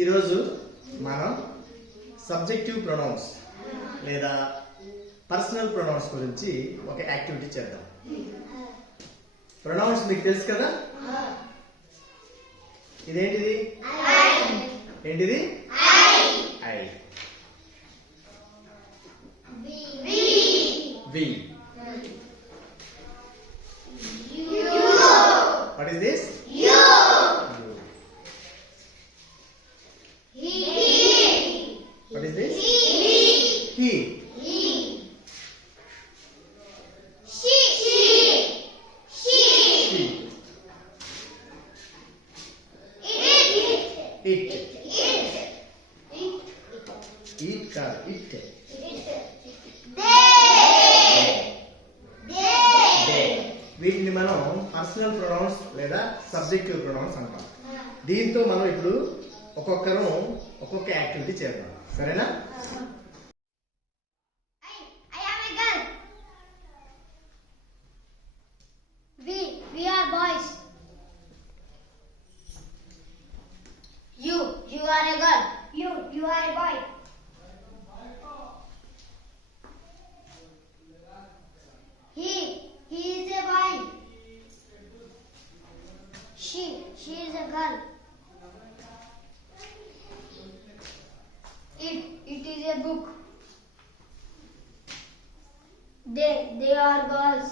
ఈరోజు మనం subjective pronounce లేదా పర్సనల్ ప్రొనౌన్స్ గురించి ఒక యాక్టివిటీ చేద్దాం. ప్రొనౌన్స్ మీకు తెలుసు కదా, ఇదేంటిది? ఏంటిది? I. V. What is this? You. What is this? He. He. She. It. Eat కాదు, it. వీటిని మనం పర్సనల్ ప్రొనౌన్స్ లేదా సబ్జెక్టివ్ ప్రొనౌన్స్ అంటాం. దీంతో మనం ఇప్పుడు ఒక్కొక్కరు ఒక్కొక్క యాక్టివిటీ చేద్దాం, సరేనా? I am a girl. We are boys. You are a girl. You are a boy. He is a boy. She is a girl. It is a book. They are girls.